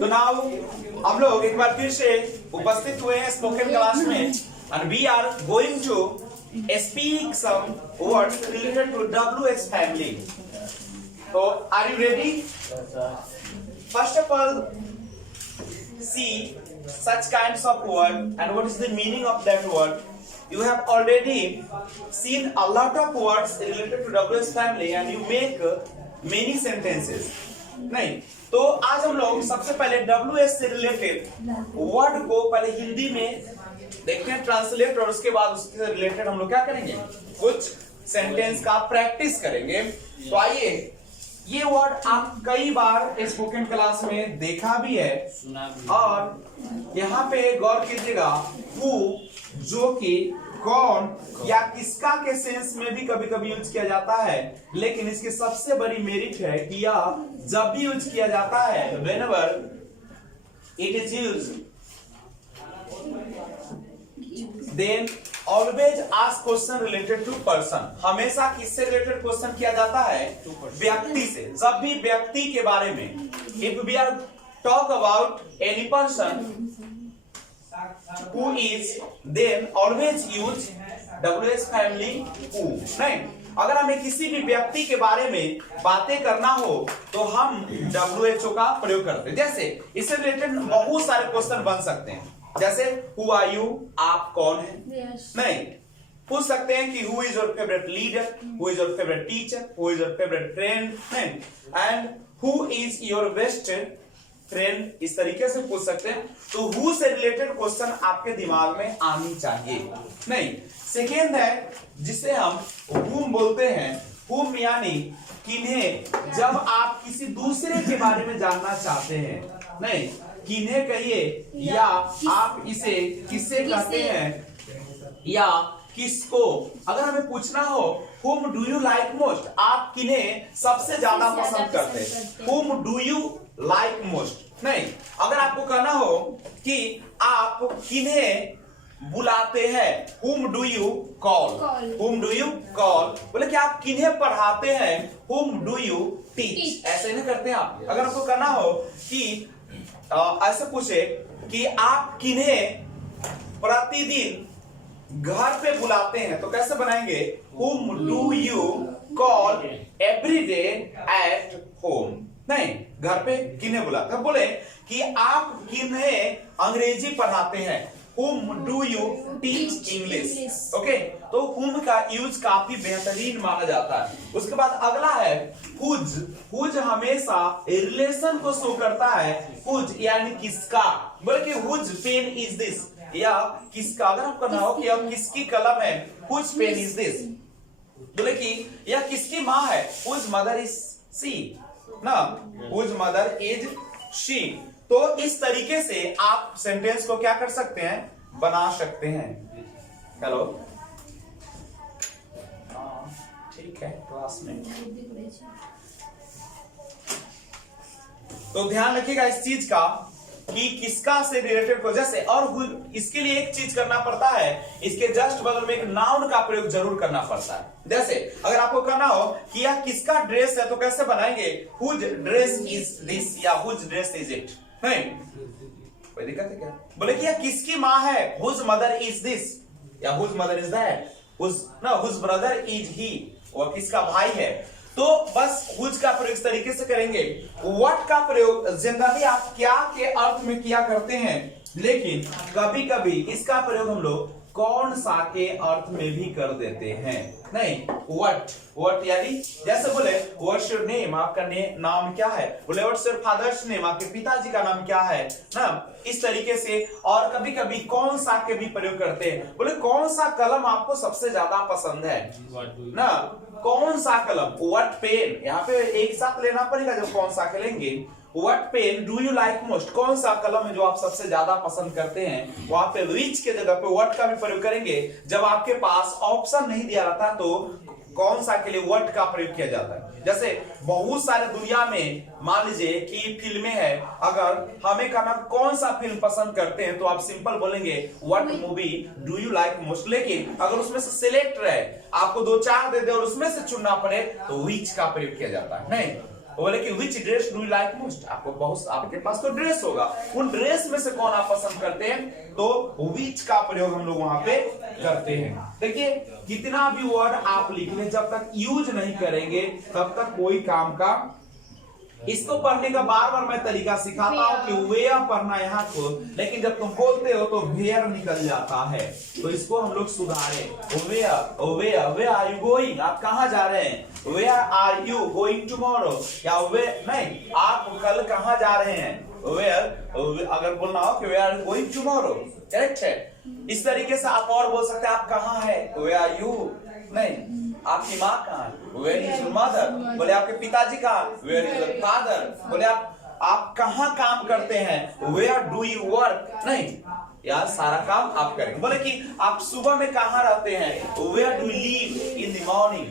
तो नाउ हम लोग एक बार फिर से उपस्थित हुए हैं स्पोकन क्लास में and we are going to speak some words related to WH family. So are you ready? First of all, see such kinds of word and what is the meaning of that word. You have already seen a lot of words related to WH family and you make many sentences. नहीं तो आज हम लोग सबसे पहले WH से related word को पहले हिंदी में देखते हैं ट्रांसलेट और उसके बाद उसके रिलेटेड हम लोग क्या करेंगे, कुछ सेंटेंस का प्रैक्टिस करेंगे. तो आइए, ये वर्ड आप कई बार स्पोकन क्लास में देखा भी है और यहाँ पे गौर कीजिएगा, हु जो कि कौन या किसका के सेंस में भी कभी कभी यूज किया जाता है, लेकिन इसकी सबसे बड़ी मेरिट है कि यह जब भी यूज किया जाता है whenever it is used then always ask question related to person. हमेशा किससे रिलेटेड क्वेश्चन किया जाता है, व्यक्ति से. जब भी व्यक्ति के बारे में if we are talk about any person who is then always use WH family who. नहीं, अगर हमें किसी भी व्यक्ति के बारे में बातें करना हो तो हम WHO का प्रयोग करते हैं. जैसे इससे रिलेटेड बहुत सारे क्वेश्चन बन सकते हैं, जैसे हु आर यू, आप कौन हैं. नहीं, पूछ सकते हैं कि who is your favourite leader, who is your favourite teacher, who is your favourite friend, and who is your best friend. इस तरीके से पूछ सकते हैं. तो हु से रिलेटेड क्वेश्चन आपके दिमाग में आनी चाहिए. नहीं, सेकेंड है जिसे हम हुम बोलते हैं. हुम यानी किन्हें, जब आप किसी दूसरे के बारे में जानना चाहते हैं. नहीं, किन्हें कहिए या आप इसे किससे कहते हैं या किसको. अगर हमें पूछना हो whom do you like most, आप किन्हें सबसे ज्यादा पसंद करते हैं, whom do you like most. नहीं, अगर आपको कहना हो कि आप किन्हें बुलाते हैं, whom do you call, whom do you call. बोले कि आप किन्हें पढ़ाते हैं, whom do you teach. ऐसे नहीं करते आप. अगर आपको कहना हो कि ऐसे पूछे कि आप किन्हें प्रतिदिन घर पे बुलाते हैं, तो कैसे बनाएंगे, whom do you call every day at home. नहीं, घर पे किन्हें बुलाते हैं. बोले कि आप किन्हें अंग्रेजी पढ़ाते हैं, whom do you teach English. Okay, तो whom का यूज काफी बेहतरीन माना जाता है. उसके बाद अगला है whose. whose हमेशा रिलेशन को शो करता है. whose यानी किसका. बोले कि whose pen is this, या किसका. अगर आपको ना हो कि यह किसकी कलम है, whose pen is this. बोले कि यह किसकी माँ है, whose mother is she ना, whose mother is she. तो इस तरीके से आप सेंटेंस को क्या कर सकते हैं, बना सकते हैं. हेलो, ठीक है क्लास में. तो ध्यान रखिएगा इस चीज का कि किसका से रिलेटेड को, जैसे और इसके लिए एक चीज करना पड़ता है, इसके जस्ट बगल में एक नाउन का प्रयोग जरूर करना पड़ता है. जैसे अगर आपको कहना हो कि यह किसका ड्रेस है, तो कैसे बनाएंगे, whose dress is this या whose dress is it. नहीं, कोई दिक्कत है क्या. बोले कि यह किसकी माँ है, whose mother is this या whose mother is that, whose brother is he, वह किसका भाई है. तो बस whose का प्रयोग इस तरीके से करेंगे. what का प्रयोग जनरली आप क्या के अर्थ में किया करते हैं, लेकिन कभी कभी इसका प्रयोग हम लोग कौन सा के अर्थ में भी कर देते हैं. नहीं, what यानी जैसे बोले व्हाट्स योर नेम, आपका नाम क्या है. बोले व्हाट्स योर फादर्स नेम, आपके पिताजी का नाम क्या है ना. इस तरीके से. और कभी कभी कौन सा के भी प्रयोग करते हैं. बोले कौन सा कलम आपको सबसे ज्यादा पसंद है ना, कौन सा कलम, what पेन. यहाँ पे एक साथ लेना पड़ेगा जब कौन सा के लेंगे. What pen do you like most, कौन सा कलम है जो आप सबसे ज्यादा पसंद करते हैं. वहां पे which के जगह पे what का भी प्रयोग करेंगे. जब आपके पास ऑप्शन नहीं दिया रहता तो कौन सा के लिए what का प्रयोग किया जाता है. जैसे बहुत सारे दुनिया में मान लीजिए कि फिल्में हैं, अगर हमें कहना कौन सा फिल्म पसंद करते हैं तो आप सिंपल बोलेंगे what movie do you like most. लेकिन अगर उसमें से सिलेक्ट रहे, आपको 2-4 दे दे और उसमें से चुनना पड़े तो which का प्रयोग किया जाता है. नहीं, वो बोले कि which dress do you like most, आपको बहुत आपके पास तो ड्रेस होगा, उन ड्रेस में से कौन आप पसंद करते हैं, तो विच का प्रयोग हम लोग वहां पे करते हैं। देखिए कितना भी वर्ड आप लिख लें, जब तक यूज नहीं करेंगे तब तक कोई काम का। इसको पढ़ने का बार बार मैं तरीका सिखाता हूं कि वेयर पढ़ना यहाँ को, लेकिन जब तुम बोलते हो तो वेयर निकल जाता है, तो इसको हम लोग सुधारें। वेयर आर यू गोइंग, आप कहाँ जा रहे हैं, where are you going tomorrow, या वे नहीं आप कल कहाँ जा रहे हैं, वेयर अगर बोलना हो कि where are you going tomorrow, correct है। इस तरीके से आप और बोल सकते हैं आप कहाँ है, वेयर आर यू, नहीं आपकी माँ कहाँ है, वेयर इज योर मदर, बोले आपके पिताजी कहाँ, वेयर इज योर फादर, बोले आप कहाँ काम करते हैं, वेयर डू यू वर्क, नहीं यार सारा काम आप करेंगे। बोले कि आप सुबह में कहाँ रहते हैं, where do you live in the morning,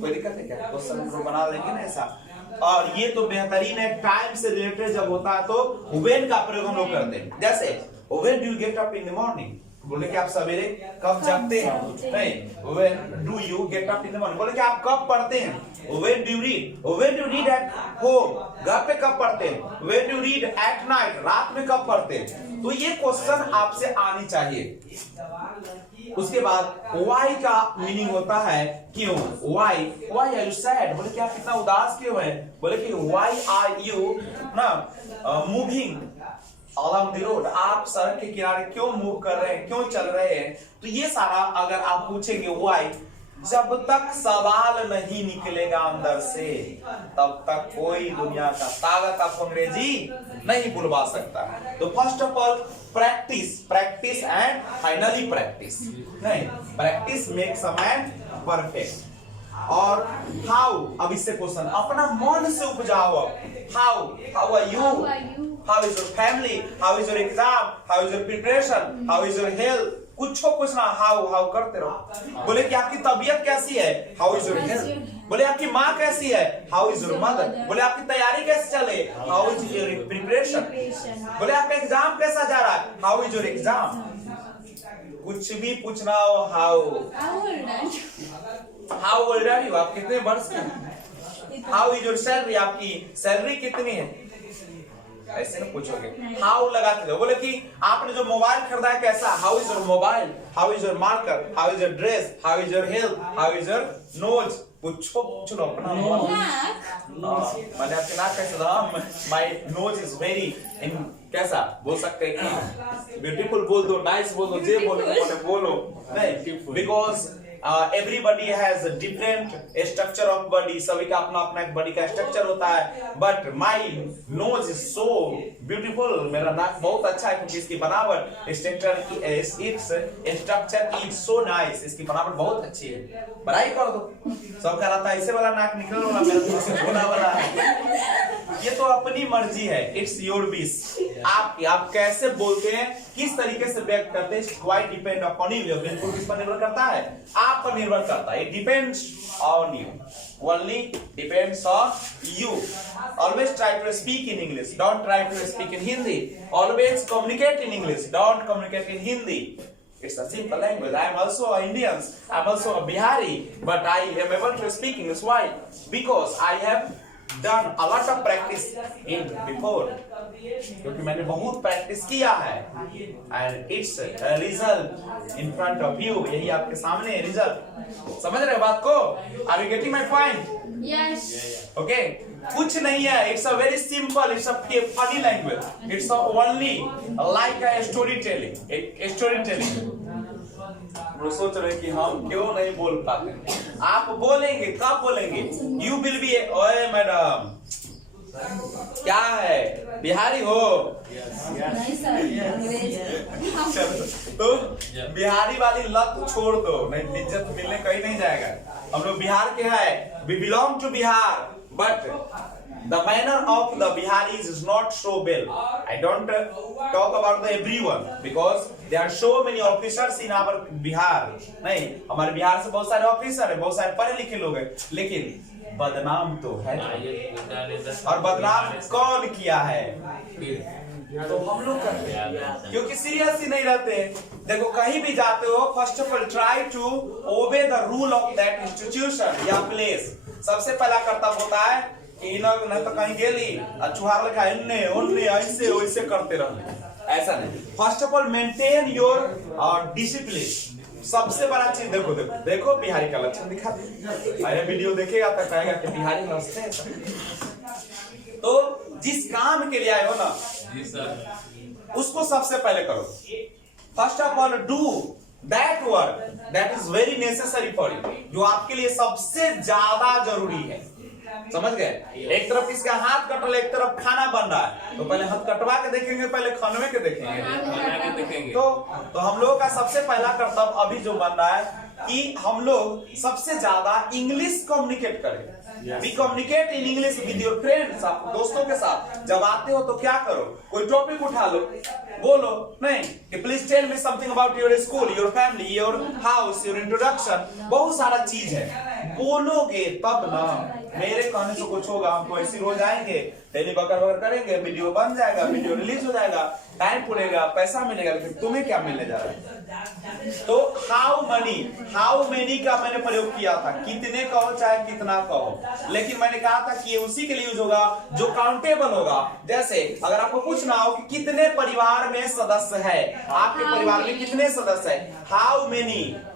कोई दिक्कत है क्या, क्वेश्चन हम बना लेंगे ना ऐसा। और ये तो बेहतरीन है, टाइम से रिलेटेड जब होता है तो व्हेन का प्रयोग हम लोग करते हैं। जैसे when do you get up in the morning, बोले कि आप सवेरे कब जागते हैं, नहीं when do you get up in the morning. बोले कि आप कब पढ़ते हैं, when do you read at home, घर पे कब पढ़ते हैं, when do you read at night, रात में कब पढ़ते हैं। तो ये क्वेश्चन आपसे आनी चाहिए। उसके बाद वाई का मीनिंग होता है क्यों, वाई आर यू सैड, बोले कि आप कितना उदास क्यों है, बोले कि वाई आर यू ना मूविंग along the road, आप सड़क के किनारे क्यों मूव कर रहे हैं, क्यों चल रहे हैं। तो ये सारा अगर आप पूछेंगे वाई, जब तक सवाल नहीं निकलेगा अंदर से तब तक कोई दुनिया का ताकत आपको अंग्रेजी नहीं बुलवा सकता। तो first of all practice and finally practice, नहीं practice makes a man perfect. और हाउ, अब इससे क्वेश्चन अपना मन से उपजाओ, how are you, how is your family, how is your exam, how is your preparation, how is your health, कुछ ना हाउ करते रहो। बोले कि आपकी तबीयत कैसी है, हाउ इज योर हेल्थ, बोले आपकी माँ कैसी है, हाउ इज योर मदर, बोले आपकी तैयारी कैसे चले, हाउ इज योर प्रिपरेशन, बोले आपका एग्जाम कैसा जा रहा है, हाउ इज योर एग्जाम। कुछ भी पूछना हो हाउ ओल्ड आर यू, आप कितने वर्ष के, हाउ इज योर सैलरी, आपकी सैलरी कितनी है, ऐसे ना पूछोगे, हाउ लगाते हो। बोले कि आपने जो मोबाइल खरीदा है कैसा, how is your mobile, how is your marker, how is your dress, how is your health, how is your nose, पूछो अपना मैंने आपके नाक कैसा था, my knows is very in, कैसा बोल सकते हैं, ब्यूटीफुल बोल दो, नाइस बोल दो, जे बोलो नहीं, because everybody has a different structure of body, सभी का अपना अपना एक बॉडी का स्ट्रक्चर होता है, but my nose is so beautiful, मेरा नाक बहुत अच्छा है क्योंकि इसकी बनावट स्ट्रक्चर इज सो नाइस, इसकी बनावट बहुत अच्छी है, बड़ाई कर दो। सब कह रहा था ऐसे वाला नाक निकल वाला, मेरा तो भोला वाला है। ये तो अपनी मर्जी है, इट्स योर विश, आप कैसे बोलते हैं, किस तरीके से व्यक्त करते हैं, क्वाइट डिपेंड अपॉन यू, बिल्कुल किस पर निर्भर करता है, आप पर निर्भर करता है, it depends on you, only depends on you. Always try to speak in English, don't try to speak in Hindi, always communicate in English, don't communicate in Hindi. It's a simple language. I am also an Indian, I am also a Bihari, but I am able to speak English. Why? Because I have done a lot of practice in before, क्योंकि मैंने बहुत practice किया है, and it's a result in front of you, यही आपके सामने result. समझ रहे हो बात को? Are you getting my point? Yes. Okay, कुछ नहीं है, it's a very simple, it's a funny language, it's a only like a storytelling, a storytelling। सोच रहे कि हम क्यों नहीं बोल पाते, आप बोलेंगे, कब बोलेंगे, यू विल बी, ओए मैडम क्या है, बिहारी हो, तो बिहारी वाली लत छोड़ दो, नहीं इज्जत मिलने कहीं नहीं जाएगा। हम लोग बिहार के हैं, we belong to Bihar, but the manner of the Biharis is not so well. I don't talk about the everyone because there are so many officers in our Bihar. नहीं, हमारे बिहार से बहुत सारे ऑफिसर हैं, बहुत सारे पढ़े लिखे लोग हैं, लेकिन बदनाम तो है, और बदनाम कौन किया है, तो हम लोग करते हैं, क्योंकि सीरियस ही नहीं रहते। देखो कहीं भी जाते हो, first of all try to obey the rule of that institution या प्लेस। सबसे पहला कर्तव्य होता है कि न तो कहीं गेली चुहार लिखा इन्ने ओन्ने ऐसे वैसे करते रहे, ऐसा नहीं। First of all maintain your discipline. सबसे बड़ा चीज देखो देखो देखो बिहारी का लक्षण दिखा दे। अरे वीडियो देखेगा तो कहेगा कि बिहारी हंसते हैं। तो जिस काम के लिए आए हो ना जी सर, उसको सबसे पहले करो। First of all do that work that is very necessary for you, जो आपके लिए सबसे ज्यादा जरूरी है। समझ गए? एक तरफ इसका हाथ कट रहा है, एक तरफ खाना बन रहा है, तो पहले हाथ कटवा के देखेंगे, पहले खानवे के देखेंगे। तो हम लोगों का सबसे पहला कर्तव्य अभी जो बन रहा है कि हम लोग सबसे ज्यादा इंग्लिश कम्युनिकेट करें। We communicate in English with your friends. आप दोस्तों के साथ जब आते हो तो क्या करो, कोई टॉपिक उठा लो, बोलो नहीं कि please tell me something about your school, your family, your house, your introduction. बहुत सारा चीज है, बोलोगे तब ना मेरे कहने से कुछ होगा। हम तो ऐसे रोज आएंगे, डेली बकर बकर करेंगे, वीडियो बन जाएगा, वीडियो रिलीज हो जाएगा, टाइम पूरेगा, पैसा मिलेगा, लेकिन तुम्हें क्या मिलने जा रहा है? तो हाउ मेनी का मैंने प्रयोग किया था, कितने कहो चाहे कितना कहो, लेकिन मैंने कहा था कि ये उसी के लिए यूज होगा जो काउंटेबल होगा। जैसे अगर आपको पूछना हो कि कितने परिवार में सदस्य है, आपके परिवार में कितने सदस्य है, how many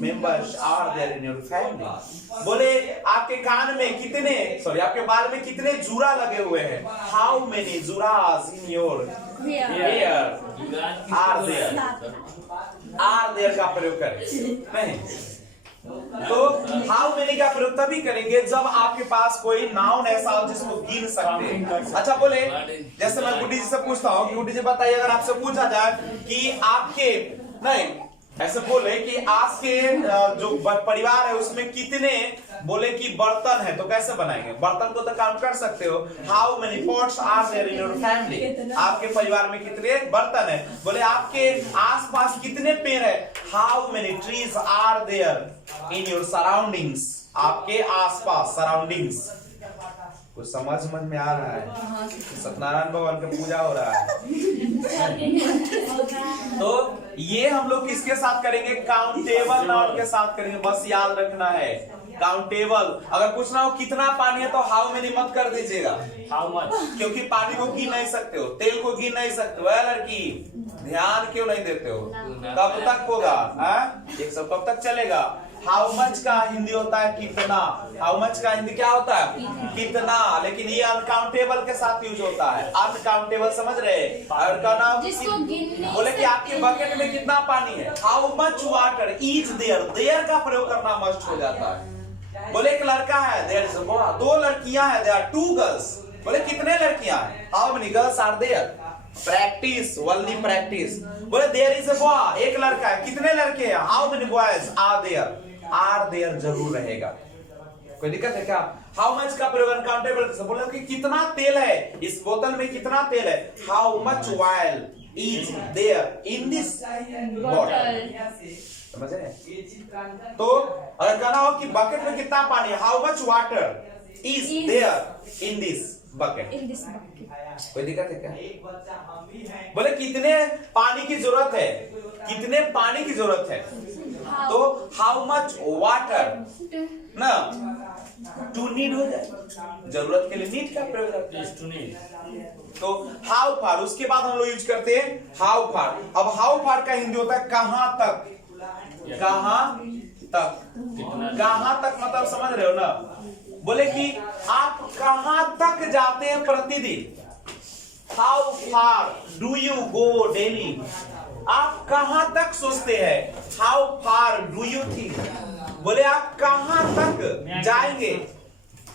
members are there in your family. बोले आपके कान में कितने, सॉरी आपके बाल में कितने जूरा लगे हुए हैं, how many juras in your hair are there का प्रयोग करें। नहीं तो हाउ मेनी का प्रयोग तभी करेंगे जब आपके पास कोई नाउन ऐसा हो जिसको गिन सकते हैं। अच्छा बोले, जैसे मैं गुड्डी जी से पूछता हूँ कि गुड्डी जी बताइए, अगर आपसे पूछा जाए कि आपके नहीं ऐसे बोले कि आपके जो परिवार है उसमें कितने, बोले कि बर्तन है, तो कैसे बनाएंगे? बर्तन को तो काउंट कर सकते हो, how many pots are there in your family. आपके परिवार में कितने बर्तन है। बोले आपके आसपास कितने पेड़ है, how many trees are there in your surroundings. आपके आसपास सराउंडिंग्स। कुछ समझ में आ रहा है? सत्यनारायण भगवान की पूजा हो रहा है। तो ये हम लोग किसके साथ करेंगे? काउंटेबल नाउन के साथ करेंगे, बस याद रखना है। काउंटेबल, अगर पूछना हो कितना पानी है तो हाउ मेनी मत कर दीजिएगा, हाउ मच, क्योंकि पानी को गिन नहीं सकते हो, तेल को गिन नहीं सकते हो। लड़की ध्यान क्यों नहीं देते हो? कब तक होगा? एक सब कब तक चलेगा? हाउ मच का हिंदी होता है कितना, हाउ मच का हिंदी क्या होता है? कितना। लेकिन ये अनकाउंटेबल के साथ यूज होता है। अनकाउंटेबल समझ रहे? और का नाम बोले कि आपके बकेट में कितना पानी है, how much water is there. There का प्रयोग करना मस्ट हो जाता है। बोले एक लड़का है, देयर इज अ बॉय। दो लड़कियां हैं, देयर आर टू गर्ल्स। बोले कितने लड़कियां हैं, how many girls are there. Practice, only practice. बोले देयर इज अ बॉय, एक लड़का है, कितने लड़के हैं, how many boys are there. Are there जरूर रहेगा, कोई दिक्कत है क्या? हाउ मच का प्रयोग अनकाउंटेबल से बोले कि कितना तेल है इस बोतल में, कितना तेल है, how much oil is there in this bottle. समझ रहे? तो अगर कहना हो कि बकेट में कितना पानी है, how much water is there in this bucket. कोई दिक्कत है क्या? बोले कितने पानी की जरूरत है, कितने पानी की जरूरत है, तो हाउ मच वाटर ना टू नीड हो जाए, जरूरत के लिए नीड का प्रयोग करते हैं। तो हाउ फार, उसके बाद हम लोग यूज करते हैं हाउ फार। अब हाउ फार का हिंदी होता है कहां तक। कहां तक, कहां तक मतलब समझ रहे हो ना? बोले कि आप कहां तक जाते हैं प्रतिदिन, how far do you go daily. आप कहां तक सोचते हैं, how far do you think. बोले आप कहां तक जाएंगे,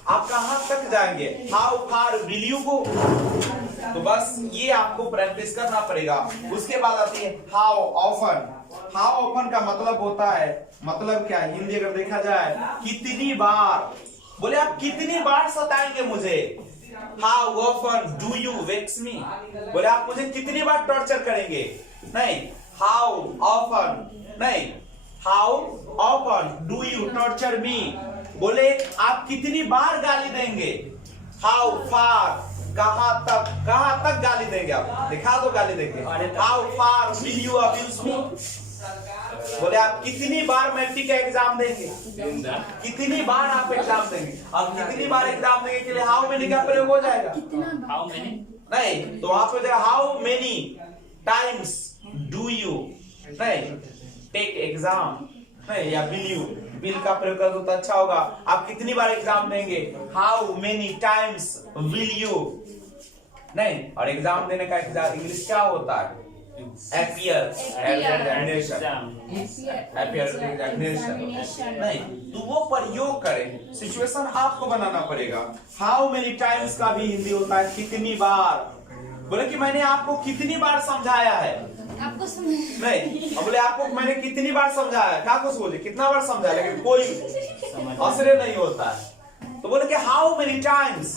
आप कहां तक जाएंगे, how far will you go. तो बस ये आपको प्रैक्टिस करना पड़ेगा। उसके बाद आती है हाउ ऑफन। हाउ ऑफन का मतलब होता है, मतलब क्या है हिंदी अगर देखा जाए, कितनी बार। बोले आप कितनी बार सताएंगे मुझे, how often do you vex me. बोले आप मुझे कितनी बार टॉर्चर करेंगे, नहीं हाउ ऑफन, नहीं how often do you torture me. बोले आप कितनी बार गाली देंगे, हाउ फार कहां तक गाली देंगे आप, दिखा दो गाली देंगे, how far will you abuse me. बोले आप कितनी बार मैट्रिक का एग्जाम देंगे, कितनी बार आप एग्जाम देंगे, अब कितनी बार एग्जाम देंगे के लिए हाउ मेनी का प्रयोग हो जाएगा, हाउ मेनी नहीं तो आप हो जाएगा how many times do you, नहीं टेक एग्जाम, नहीं या विल यू, विल का प्रयोग कर दो तो अच्छा होगा। आप कितनी बार एग्जाम देंगे, how many times will you, नहीं और एग्जाम देने का इंग्लिश क्या होता है, appear examination, नहीं तो वो प्रयोग करें, सिचुएशन आपको बनाना पड़ेगा। हाउ मेनी टाइम्स का भी हिंदी होता है कितनी बार, बोले कि मैंने आपको कितनी बार समझाया है, आपको समझ नहीं अब बोले आपको मैंने कितनी बार समझाया, क्या कुछ बोले कितना बार समझाया, लेकिन कोई असर नहीं होता है। तो बोले कि हाउ मेनी टाइम्स,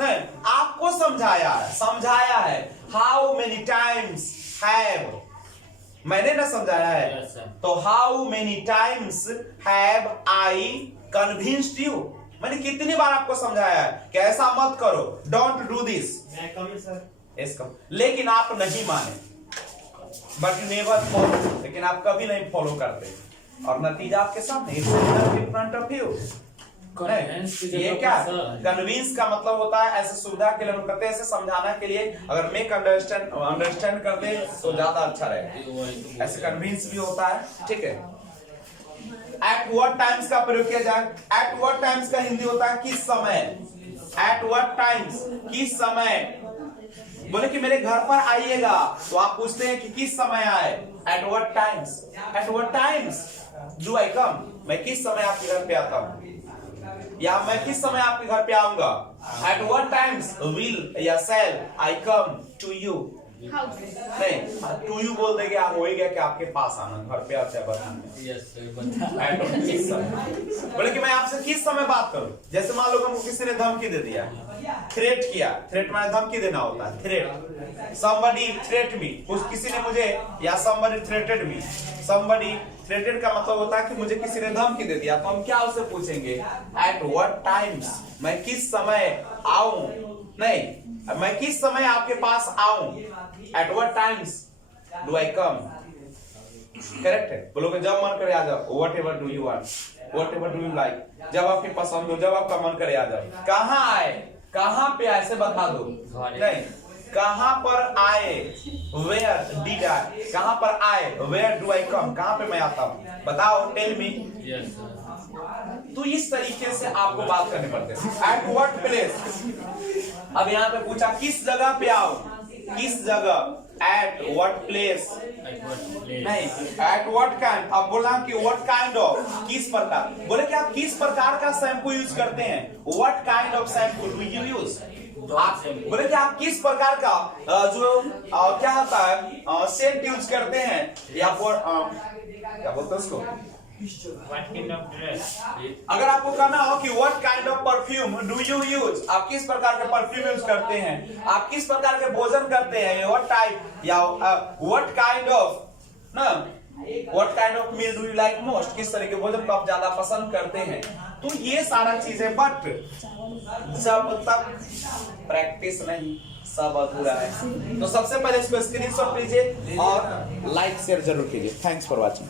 नहीं आपको समझाया है, हाउ मेनी टाइम्स हैव, मैंने ना समझाया है, तो how many times have I convinced you, मैंने कितनी बार आपको समझाया है कि ऐसा मत करो, डोंट डू दिस, लेकिन आप नहीं माने, बट यू नेवर फॉलो, लेकिन आप कभी नहीं फॉलो करते और नतीजा आपके सामने इन फ्रंट ऑफ यू। ये क्या कन्विंस का मतलब होता है ऐसे सुविधा के लिए हम करते हैं, ऐसे समझाना के लिए, अगर मेक अंडरस्टैंड कर दे तो ज्यादा अच्छा रहेगा, ऐसे कन्विंस भी होता है, ठीक है। एट व्हाट टाइम्स का प्रयोग किया जाए, एट व्हाट टाइम्स का हिंदी होता है किस समय, एट व्हाट टाइम्स किस समय, बोले कि मेरे घर पर आइएगा तो आप पूछते हैं कि किस समय आए, at what times, at what times do I come, मैं किस समय आपके घर पे आता हूँ, या मैं किस समय आपके घर पे आऊंगा, एट व्हाट टाइम्स विल या शैल आई कम टू यू, नहीं टू यू बोल देंगे आप, हो ही गया कि आपके पास आना, घर पे आते बोले कि मैं आपसे किस समय बात करूं, जैसे मान लो हमको किसी ने धमकी दे दिया, थ्रेट किया, थ्रेट माने धमकी देना होता है, थ्रेट, somebody threat me, किसी ने मुझे, या somebody threatened me, somebody threatened का मतलब होता है कि मुझे किसी ने धमकी दे दिया, तो हम क्या उससे पूछेंगे, at what times, मैं किस समय आऊं, नहीं मैं किस समय आपके पास आऊं, at what times do I come, correct है, बोलोगे जब मन करे आ जाओ, whatever do you want, whatever do you like, जब आपकी पसंद हो, जब आपका मन करे आ जाओ, कहाँ आए, कहाँ पे आए से बता दो, नहीं कहाँ पर आए, वेयर डिड आई, कहाँ पर आए, वेयर डू आई कम, कहाँ पे मैं आता हूँ, बताओ, टेल मी। तो इस तरीके से आपको बात करनी पड़ती है। एट व्हाट प्लेस, अब यहाँ पे पूछा किस जगह पे आओ, किस जगह, एट व्हाट प्लेस, नहीं एट व्हाट काइंड, अब बोला कि व्हाट काइंड ऑफ, किस प्रकार, बोले कि आप किस प्रकार का शैम्पू यूज करते हैं, what kind of shampoo do you use, आप बोले कि आप किस प्रकार का जो क्या होता है सेंट यूज करते हैं, या क्या बोलते हैं उसको, अगर आपको कहना हो कि what kind of perfume do you use, आप किस प्रकार के परफ्यूम यूज करते हैं, आप किस प्रकार के भोजन करते हैं, व्हाट टाइप, या व्हाट काइंड ऑफ ना, what kind of meal do you like most, किस तरह के भोजन को आप ज्यादा पसंद करते हैं, तो ये सारा चीज है, बट जब तक प्रैक्टिस नहीं सब अधूरा है। तो सबसे पहले इसको स्क्रीनशॉट लीजिए और लाइक शेयर जरूर कीजिए। Thanks for watching.